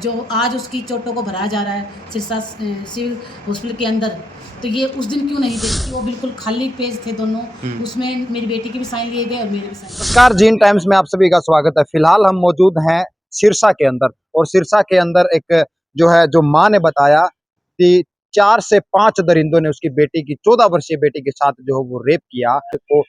जो आज उसकी चोटों को भराया जा रहा है सिरसा सिविल हॉस्पिटल के अंदर, तो ये उस दिन क्यों नहीं देखी? वो बिल्कुल खाली पेज थे दोनों, उसमें मेरी बेटी के भी साइन लिए गए और मेरे भी साइन। नमस्कार, जीन टाइम्स में आप सभी का स्वागत है। फिलहाल हम मौजूद हैं सिरसा के अंदर, और सिरसा के अंदर एक जो माँ ने बताया कि 4 से 5 दरिंदों ने उसकी बेटी की 14 वर्षीय बेटी के साथ जो है वो रेप किया, तो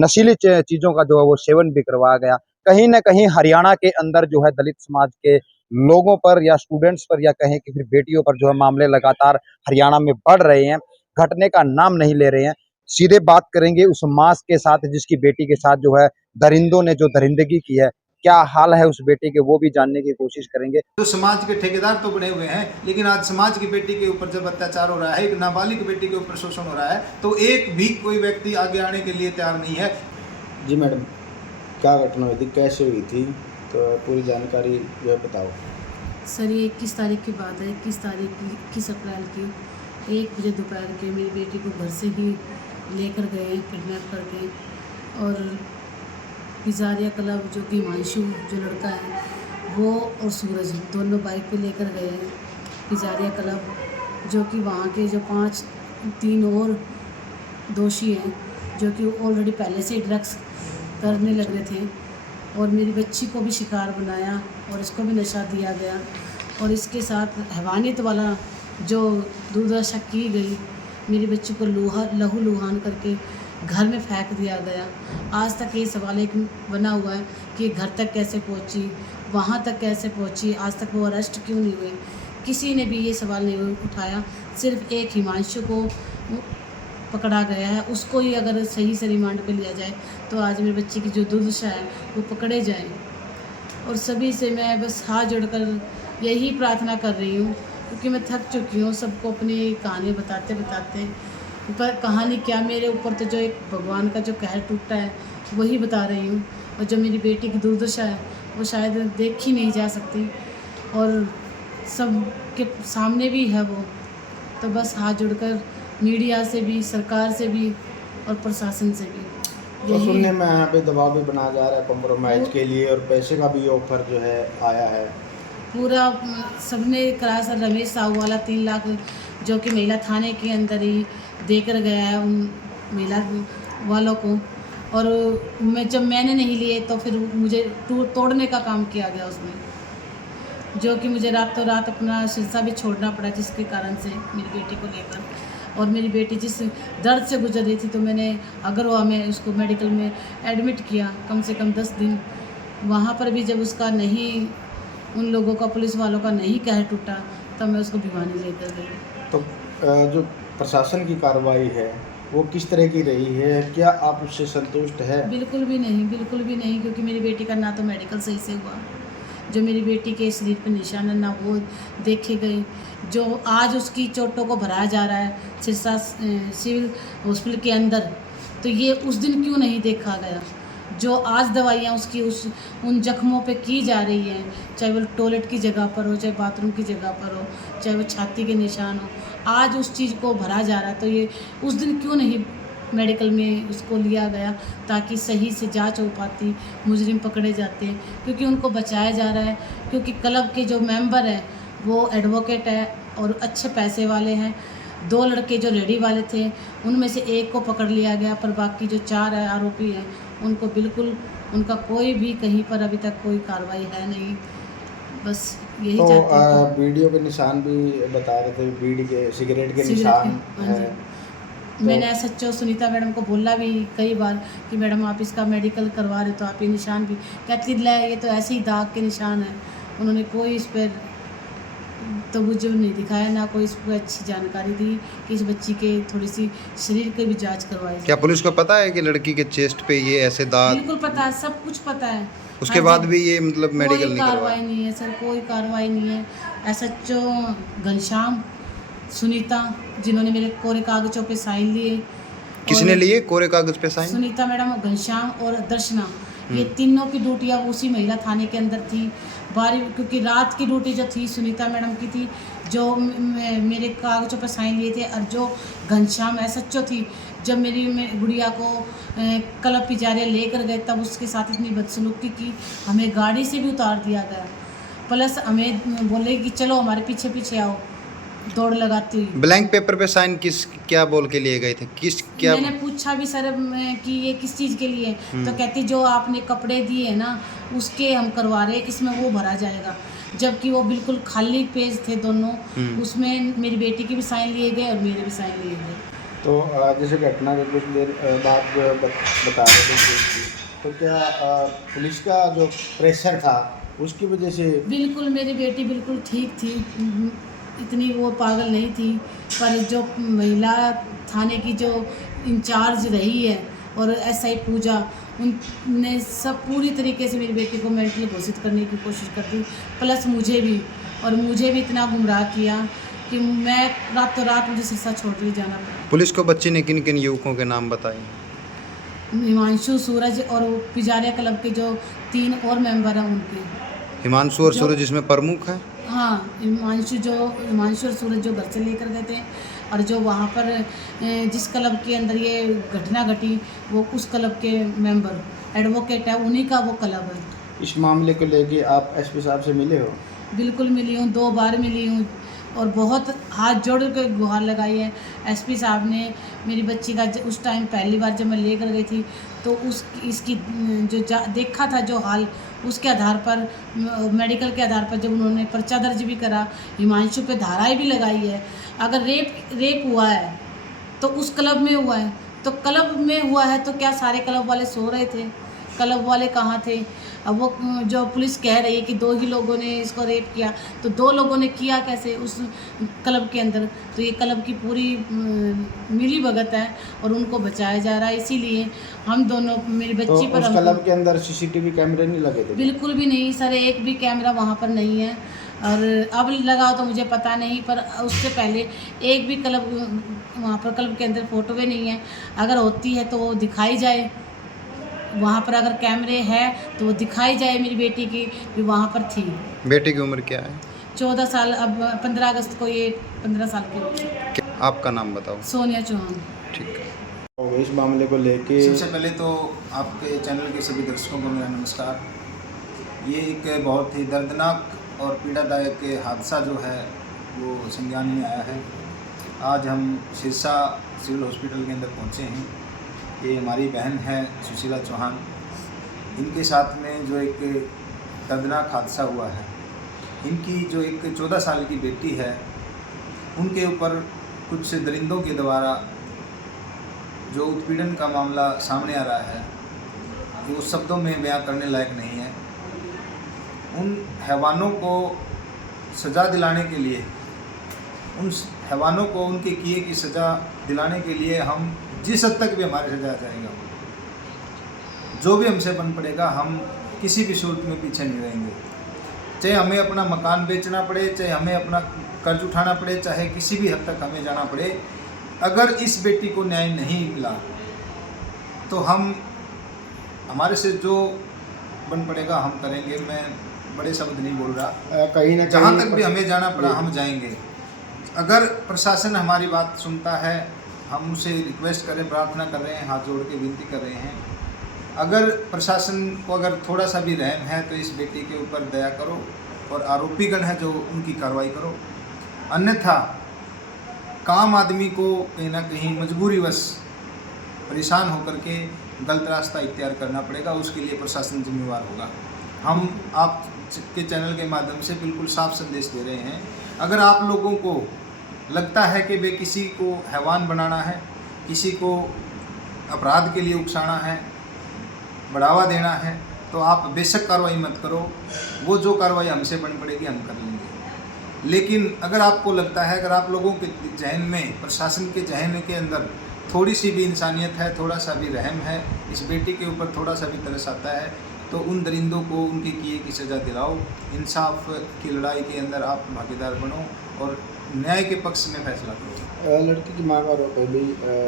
नशीली चीजों का जो है वो सेवन भी करवाया गया। कहीं न कहीं हरियाणा के अंदर जो है दलित समाज के लोगों पर या स्टूडेंट्स पर या कहें कि फिर बेटियों पर जो है मामले लगातार हरियाणा में बढ़ रहे हैं, घटने का नाम नहीं ले रहे हैं। सीधे बात करेंगे उस माँ के साथ जिसकी बेटी के साथ जो है दरिंदों ने जो दरिंदगी की है, क्या हाल है उस बेटी के, वो भी जानने की कोशिश करेंगे। तो समाज के ठेकेदार तो बने हुए हैं, लेकिन आज समाज की बेटी के ऊपर जब अत्याचार हो रहा है, एक नाबालिग बेटी के ऊपर शोषण हो रहा है, तो एक भी कोई व्यक्ति आगे आने के लिए तैयार नहीं है। जी मैडम, क्या घटना हुई थी, कैसे हुई थी, तो पूरी जानकारी जो है बताओ। सर ये 21 तारीख की बात है, 21 तारीख की 21 अप्रैल की 1 बजे दोपहर के मेरी बेटी को घर से ही लेकर गए किडनैप करके, और पिज़ारिया क्लब जो कि हिमांशु जो लड़का है वो और सूरज दोनों बाइक पे लेकर गए हैं पिज़ारिया क्लब, जो कि वहाँ के जो 3 और दोषी हैं जो कि ऑलरेडी पहले से ड्रग्स करने लग रहे थे, और मेरी बच्ची को भी शिकार बनाया और इसको भी नशा दिया गया, और इसके साथ हैवानियत वाला जो दुर्दशा की गई, मेरी बच्ची को लहू लुहान करके घर में फेंक दिया गया। आज तक ये सवाल एक बना हुआ है कि घर तक कैसे पहुंची, वहाँ तक कैसे पहुंची, आज तक वो अरेस्ट क्यों नहीं हुए, किसी ने भी ये सवाल नहीं उठाया। सिर्फ एक हिमांशु को पकड़ा गया है, उसको ही अगर सही से रिमांड पे लिया जाए तो आज मेरी बच्ची की जो दुर्दशा है वो पकड़े जाए। और सभी से मैं बस हाथ जोड़कर यही प्रार्थना कर रही हूँ, क्योंकि मैं थक चुकी हूँ सबको अपनी कहानी बताते बताते। पर कहानी क्या, मेरे ऊपर तो जो एक भगवान का जो कहर टूटा है वही बता रही हूँ, और जो मेरी बेटी की दुर्दशा है वो शायद देखी नहीं जा सकती, और सब के सामने भी है वो। तो बस हाथ जोड़कर मीडिया से भी, सरकार से भी और प्रशासन से भी तो सुनने में यहाँ पे दबाव भी बनाया जा रहा है कॉम्प्रोमाइज़ के लिए, और पैसे का भी ऑफर जो है आया है। पूरा सबने कराया सर। रमेश साहू वाला 3 लाख जो कि महिला थाने के अंदर ही देकर गया है उन महिला वालों को, और जब मैंने नहीं लिए तो फिर मुझे तोड़ने का काम किया गया उसमें, जो कि मुझे रातों रात अपना सिरसा भी छोड़ना पड़ा, जिसके कारण से मेरी बेटी को लेकर। और मेरी बेटी जिस दर्द से गुजर रही थी, तो मैंने अगरवा में उसको मेडिकल में एडमिट किया कम से कम 10 दिन। वहाँ पर भी जब उसका नहीं, उन लोगों का, पुलिस वालों का नहीं कहर टूटा, तब मैं उसको भिवानी लेकर गई। तो जो प्रशासन की कार्रवाई है वो किस तरह की रही है, क्या आप उससे संतुष्ट है? बिल्कुल भी नहीं, बिल्कुल भी नहीं, क्योंकि मेरी बेटी का ना तो मेडिकल सही से हुआ, जो मेरी बेटी के शरीर पर निशान है ना वो देखे गए, जो आज उसकी चोटों को भराया जा रहा है सिरसा सिविल हॉस्पिटल के अंदर, तो ये उस दिन क्यों नहीं देखा गया। जो आज दवाइयाँ उसकी उन जख्मों पे की जा रही हैं, चाहे वो टॉयलेट की जगह पर हो, चाहे बाथरूम की जगह पर हो, चाहे वो छाती के निशान हो, आज उस चीज़ को भरा जा रहा है, तो ये उस दिन क्यों नहीं मेडिकल में उसको लिया गया, ताकि सही से जांच हो पाती, मुजरिम पकड़े जाते, क्योंकि उनको बचाया जा रहा है। क्योंकि क्लब के जो मेंबर हैं वो एडवोकेट है और अच्छे पैसे वाले हैं। 2 लड़के जो रेडी वाले थे उनमें से एक को पकड़ लिया गया, पर बाकी जो 4 आरोपी हैं उनको बिल्कुल, उनका कोई भी कहीं पर अभी तक कोई कार्रवाई है नहीं। बस यही तो चाहते हैं। वीडियो के निशान भी बता रहे थे, बीड़ी के, सिगरेट के सिगरेट निशान के, हाँ है। जी। मैंने SHO सुनीता मैडम को बोला भी कई बार कि मैडम आप इसका मेडिकल करवा रहे तो आप ये निशान भी, कहती ले ये तो ऐसे ही दाग के निशान है। उन्होंने कोई इस पर तवज्जो नहीं दिखाया, ना कोई इस पर अच्छी जानकारी दी कि इस बच्ची के थोड़ी सी शरीर की भी जांच करवाई जाए। क्या पुलिस को पता है कि लड़की के चेस्ट पे ये ऐसे दाग? बिल्कुल पता है, सब कुछ पता है। उसके बाद भी ये मतलब मेडिकल कोई नहीं कार्रवाई करवाया? नहीं है सर, कोई कार्रवाई नहीं है। SHO घनश्याम, सुनीता, जिन्होंने मेरे कोरे कागजों पे साइन लिए। किसने लिए कोरे कागज पे साइन? सुनीता मैडम, घनश्याम और दर्शना, ये तीनों की ड्यूटी अब उसी महिला थाने के अंदर थी। क्योंकि रात की ड्यूटी जो थी सुनीता मैडम की थी, जो मेरे कागजों पर साइन लिए थे, और जो घनश्याम SHO थी, जब मेरी गुड़िया को क्लब पिजारिया लेकर गए तब उसके साथ इतनी बदसलूकी की, हमें गाड़ी से भी उतार दिया गया। प्लस हमें बोले कि चलो हमारे पीछे पीछे आओ, दौड़ लगाती हुई। ब्लैंक पेपर पे साइन क्या बोल के लिए गए थे, क्या मैंने पूछा भी सर कि ये किस चीज़ के लिए, तो कहती जो आपने कपड़े दिए ना उसके हम करवा रहे, इसमें वो भरा जाएगा। जबकि वो बिल्कुल खाली पेज थे दोनों, उसमें मेरी बेटी के भी साइन लिए गए और मेरे भी साइन लिए गए। तो जैसे घटना के कुछ देर बाद बता रहे थे, तो क्या पुलिस का जो प्रेशर था उसकी वजह से? बिल्कुल मेरी बेटी बिल्कुल ठीक थी, इतनी वो पागल नहीं थी। पर जो महिला थाने की जो इंचार्ज रही है और एसआई पूजा, उनने सब पूरी तरीके से मेरी बेटी को मेंटल घोषित करने की कोशिश कर दी, प्लस मुझे भी इतना गुमराह किया कि मैं रातों रात मुझे सिरसा छोड़ के जाना पड़ा। पुलिस को बच्ची ने किन किन युवकों के नाम बताए? हिमांशु, सूरज और वो पिजारिया क्लब के जो 3 और मेंबर हैं उनके। हिमांशु और सूरज इसमें प्रमुख है? हाँ, हिमांशु और सूरज जो घर से लेकर गए थे, और जो वहाँ पर जिस क्लब के अंदर ये घटना घटी वो उस क्लब के मेंबर एडवोकेट है, उन्हीं का वो क्लब है। इस मामले को लेके आप एसपी साहब से मिले हो? बिल्कुल मिली हूँ, 2 बार मिली हूँ और बहुत हाथ जोड़ के गुहार लगाई है। एसपी साहब ने मेरी बच्ची का उस टाइम पहली बार जब मैं लेकर गई थी तो इसकी जो देखा था जो हाल, उसके आधार पर मेडिकल के आधार पर जब उन्होंने पर्चा दर्ज भी करा, हिमांशु पे धाराएं भी लगाई है। अगर रेप हुआ है तो उस क्लब में हुआ है, तो क्लब में हुआ है तो क्या सारे क्लब वाले सो रहे थे? क्लब वाले कहाँ थे? अब वो जो पुलिस कह रही है कि 2 ही लोगों ने इसको रेप किया, तो 2 लोगों ने किया कैसे उस क्लब के अंदर? तो ये क्लब की पूरी मिली भगत है और उनको बचाया जा रहा है। इसीलिए हम दोनों, मेरी बच्ची तो पर उस क्लब के अंदर सीसीटीवी कैमरे नहीं लगे थे? बिल्कुल भी नहीं सर, एक भी कैमरा वहाँ पर नहीं है, और अब लगाओ तो मुझे पता नहीं, पर उससे पहले एक भी क्लब वहाँ पर क्लब के अंदर फोटो भी नहीं है। अगर होती है तो वो दिखाई जाए, वहाँ पर अगर कैमरे है तो वो दिखाई जाए मेरी बेटी की भी वहाँ पर थी। बेटी की उम्र क्या है? 14 साल, अब 15 अगस्त को ये 15 साल की होगी। आपका नाम बताओ। सोनिया चौहान। ठीक है। और इस मामले को लेके सबसे पहले तो आपके चैनल के सभी दर्शकों को मेरा नमस्कार। ये एक बहुत ही दर्दनाक और पीड़ादायक हादसा जो है वो संज्ञान में आया है। आज हम सिरसा सिविल हॉस्पिटल के अंदर पहुँचे हैं। ये हमारी बहन है सुशीला चौहान, इनके साथ में जो एक दर्दनाक हादसा हुआ है, इनकी जो एक 14 साल की बेटी है, उनके ऊपर कुछ दरिंदों के द्वारा जो उत्पीड़न का मामला सामने आ रहा है वो शब्दों में बयां करने लायक नहीं है। उन हैवानों को सज़ा दिलाने के लिए, उन हैवानों को उनके किए की सज़ा दिलाने के लिए हम जिस हद तक भी हमारे सजा जाएगा, जो भी हमसे बन पड़ेगा, हम किसी भी सूरत में पीछे नहीं रहेंगे। चाहे हमें अपना मकान बेचना पड़े, चाहे हमें अपना कर्ज उठाना पड़े, चाहे किसी भी हद तक हमें जाना पड़े, अगर इस बेटी को न्याय नहीं मिला तो हम, हमारे से जो बन पड़ेगा हम करेंगे। मैं बड़े शब्द नहीं बोल रहा, कहीं ना जहाँ कहीं तक भी हमें जाना पड़ा हम जाएंगे। अगर प्रशासन हमारी बात सुनता है, हम उसे रिक्वेस्ट करें, प्रार्थना कर रहे हैं, हाथ जोड़ के विनती कर रहे हैं, अगर प्रशासन को अगर थोड़ा सा भी रहम है तो इस बेटी के ऊपर दया करो और आरोपीगण है जो उनकी कार्रवाई करो। अन्यथा काम आदमी को कहीं ना कहीं मजबूरीवश परेशान होकर के गलत रास्ता इख्तियार करना पड़ेगा, उसके लिए प्रशासन जिम्मेवार होगा। हम आपके चैनल के माध्यम से बिल्कुल साफ संदेश दे रहे हैं, अगर आप लोगों को लगता है कि वे किसी को हैवान बनाना है, किसी को अपराध के लिए उकसाना है, बढ़ावा देना है, तो आप बेशक कार्रवाई मत करो। वो जो कार्रवाई हमसे बन पड़ेगी हम कर लेंगे। लेकिन अगर आपको लगता है, अगर आप लोगों के जहन में, प्रशासन के जहन के अंदर थोड़ी सी भी इंसानियत है, थोड़ा सा भी रहम है, इस बेटी के ऊपर थोड़ा सा भी तरस आता है, तो उन दरिंदों को उनके किए की सज़ा दिलाओ। इंसाफ की लड़ाई के अंदर आप भागीदार बनो और न्याय के पक्ष में फैसला करो। लड़की की माँ का भी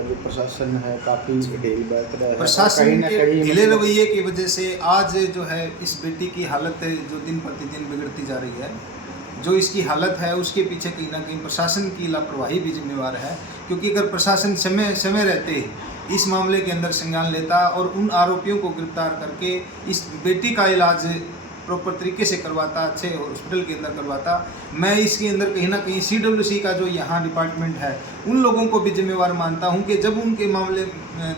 जो प्रशासन है काफ़ी ढील बरत रहा है। प्रशासन के ढीले रवैये की वजह से आज जो है इस बेटी की हालत जो दिन प्रतिदिन बिगड़ती जा रही है, जो इसकी हालत है उसके पीछे कहीं ना कहीं प्रशासन की लापरवाही भी जिम्मेवार है। क्योंकि अगर प्रशासन समय रहते इस मामले के अंदर संज्ञान लेता और उन आरोपियों को गिरफ्तार करके इस बेटी का इलाज प्रॉपर तरीके से करवाता, अच्छे हॉस्पिटल के अंदर करवाता। मैं इसके अंदर कहीं ना कहीं CWC का जो यहाँ डिपार्टमेंट है उन लोगों को भी जिम्मेवार मानता हूँ कि जब उनके मामले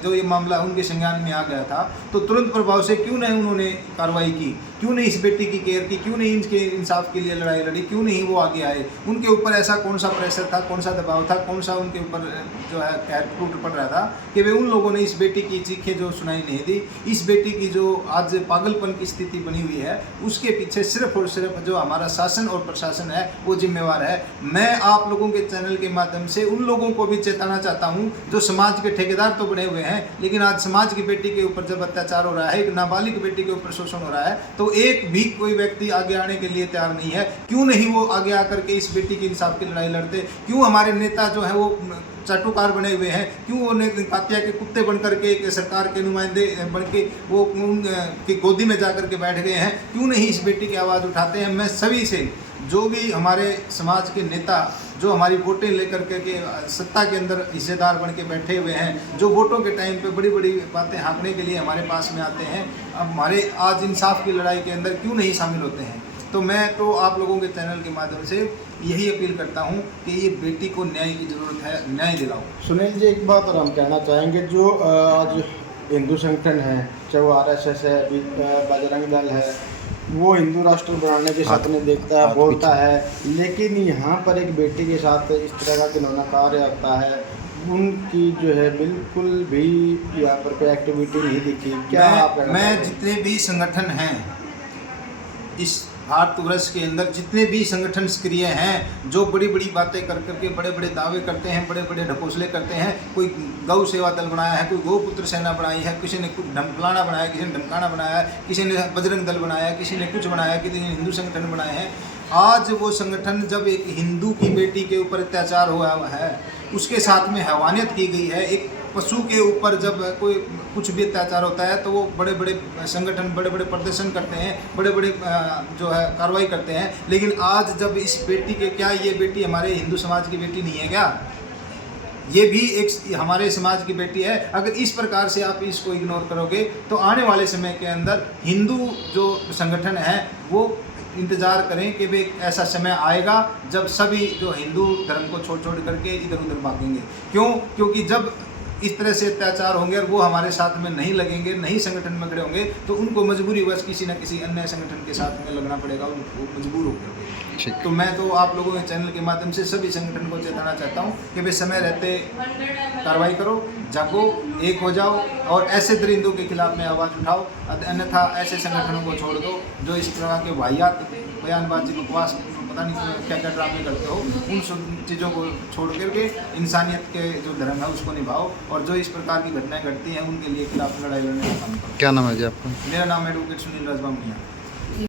जो ये मामला उनके संज्ञान में आ गया था तो तुरंत प्रभाव से क्यों नहीं उन्होंने कार्रवाई की, क्यों नहीं इस बेटी की केयर की, क्यों नहीं इनके इंसाफ के लिए लड़ाई लड़ी, क्यों नहीं वो आगे आए। उनके ऊपर ऐसा कौन सा प्रेशर था, कौन सा दबाव था, कौन सा उनके ऊपर जो है कहर टूट पड़ रहा था कि वे उन लोगों ने इस बेटी की चीखें जो सुनाई नहीं दी। इस बेटी की जो आज पागलपन की स्थिति बनी हुई है उसके पीछे सिर्फ और सिर्फ जो हमारा शासन और प्रशासन है वो जिम्मेवार है। मैं आप लोगों के चैनल के माध्यम से उन लोगों को भी चेताना चाहता हूँ जो समाज के ठेकेदार तो बने हुए हैं, लेकिन आज समाज की बेटी के ऊपर जब अत्याचार हो रहा है, एक नाबालिग बेटी के ऊपर शोषण हो रहा है, तो एक भी कोई व्यक्ति आगे आने के लिए तैयार नहीं है। क्यों नहीं वो आगे आकर के इस बेटी के इंसाफ की लड़ाई लड़ते? क्यों हमारे नेता जो है वो चाटुकार बने हुए हैं? क्यों उन्हें कातिया के कुत्ते बन करके एक सरकार के नुमाइंदे बन के वो उनकी गोदी में जा कर के बैठ गए हैं? क्यों नहीं इस बेटी की आवाज़ उठाते हैं? मैं सभी से, जो भी हमारे समाज के नेता जो हमारी वोटें लेकर के सत्ता के अंदर हिस्सेदार बन के बैठे हुए हैं, जो वोटों के टाइम पे बड़ी बड़ी बातें हाँकने के लिए हमारे पास में आते हैं, अब हमारे आज इंसाफ की लड़ाई के अंदर क्यों नहीं शामिल होते हैं? तो मैं तो आप लोगों के चैनल के माध्यम से यही अपील करता हूं कि ये बेटी को न्याय की ज़रूरत है, न्याय दिलाओ। सुनील जी, एक बात और हम कहना चाहेंगे, जो आज हिंदू संगठन है, चाहे वो RSS है, बजरंग दल है, वो हिंदू राष्ट्र बनाने के सपने देखता है, बोलता है, लेकिन यहाँ पर एक बेटी के साथ इस तरह का घिनौना कार्य होता है, उनकी जो है बिल्कुल भी यहाँ पर कोई एक्टिविटी नहीं दिखी। क्या आप मैं जितने भी संगठन हैं इस भारतवर्ष के अंदर, जितने भी संगठन सक्रिय हैं, जो बड़ी बड़ी बातें कर करके बड़े बड़े दावे करते हैं, बड़े बड़े ढकोसले करते हैं, कोई गौ सेवा दल बनाया है, कोई गोपुत्र सेना बनाई है, किसी ने कुछ ढमफलाना बनाया, किसी ने ढमकाना बनाया है, किसी ने बजरंग दल बनाया, किसी ने कुछ बनाया, किसी ने हिंदू संगठन बनाए हैं। आज वो संगठन जब एक हिंदू की बेटी के ऊपर अत्याचार हुआ है, उसके साथ में हैवानियत की गई है, एक पशु के ऊपर जब कोई कुछ भी अत्याचार होता है तो वो बड़े बड़े संगठन बड़े बड़े प्रदर्शन करते हैं, बड़े बड़े जो है कार्रवाई करते हैं। लेकिन आज जब इस बेटी के, क्या ये बेटी हमारे हिंदू समाज की बेटी नहीं है क्या? ये भी एक हमारे समाज की बेटी है। अगर इस प्रकार से आप इसको इग्नोर करोगे तो आने वाले समय के अंदर हिंदू जो संगठन है वो इंतज़ार करें कि वे ऐसा समय आएगा जब सभी जो हिंदू धर्म को छोड़ छोड़ करके इधर उधर भागेंगे। क्यों? क्योंकि जब इस तरह से अत्याचार होंगे और वो हमारे साथ में नहीं लगेंगे, नहीं संगठन में खड़े होंगे, तो उनको मजबूरीवश किसी न किसी अन्य संगठन के साथ में लगना पड़ेगा, वो मजबूर हो गए। तो मैं तो आप लोगों के चैनल के माध्यम से सभी संगठन को चेताना चाहता हूँ कि वे समय रहते कार्रवाई करो, जागो, एक हो जाओ और ऐसे दरिंदों के खिलाफ में आवाज़ उठाओ। अन्यथा ऐसे संगठनों को छोड़ दो जो इस तरह के वाहियात बयानबाजी, बकवास, पता नहीं क्या क्या ड्रामे करते हो, उन सब चीज़ों को छोड़ करके इंसानियत के जो धर्म है उसको निभाओ और जो इस प्रकार की घटनाएं घटती हैं उनके लिए खिलाफ लड़ाई लड़ने का काम करो। क्या नाम है जी आपका? मेरा नाम एडवोकेट सुनील राजबाम मियाँ।